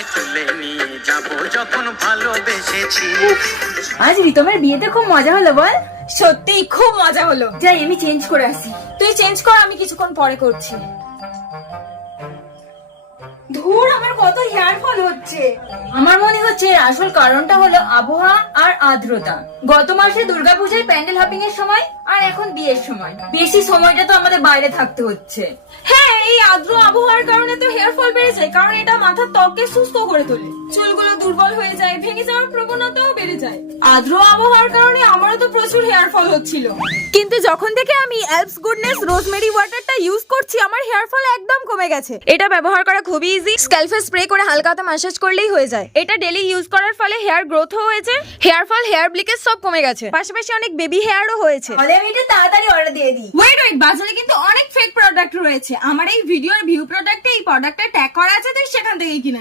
তোমায় তুলে নিয়ে যাব যখন ভালোবেসেছি। আজ রিতমের বিয়েতে খুব মজা হলো বল। সত্যি খুব মজা হলো। যাই আমি চেঞ্জ করে আসি। তুই চেঞ্জ কর, আমি কিছুক্ষণ পরে করছি। ধুর, আমার কত হেয়ার ফল হচ্ছে। আমার মনে হচ্ছে এর আসল কারণটা হলো আবহাওয়া আর আর্দ্রতা। গত মাসে দুর্গাপূজায় প্যান্ডেল হপিং এর সময় আর এখন বিয়ের সময় বেশি সময়টা তো আমাদের বাইরে থাকতে হচ্ছে। হ্যাঁ, এই আর্দ্র আবহাওয়ার কারণে তো হেয়ার ফল বেড়ে যায়, কারণ এটা মাথার ত্বককে শুষ্ক করে তোলে, চুলগুলো দুর্বল হয়ে যায়, ভেঙে যাওয়ার প্রবণতাও বেড়ে যায়। আর্দ্র আবহাওয়ার কারণে আমারও তো প্রচুর হেয়ার ফল হচ্ছিল, কিন্তু যখন থেকে আমি অ্যালপস গুডনেস রোজমেরি ওয়াটারটা ইউজ করছি আমার হেয়ার ফল একদম কমে গেছে। এটা ব্যবহার করা খুবই ইজি, স্ক্যাল্পে স্প্রে করে হালকা হাতে ম্যাসাজ করলেই হয়ে যায়। এটা ডেইলি ইউজ করার ফলে হেয়ার গ্রোথও হয়েছে, হেয়ার ফল, হেয়ার ব্লিকেজ সব কমে গেছে, পাশাপাশি অনেক বেবি হেয়ারও হয়েছে। তাহলে আমি এটা তাড়াতাড়ি অর্ডার দিয়ে দিই। ওয়েট, বাজারে কিন্তু অনেক ফেক প্রোডাক্ট রয়েছে। আমার এই ভিডিওর ভিউ প্রোডাক্টে এই প্রোডাক্টটা ট্যাগ করা আছে, তুই সেখান থেকেই কিনে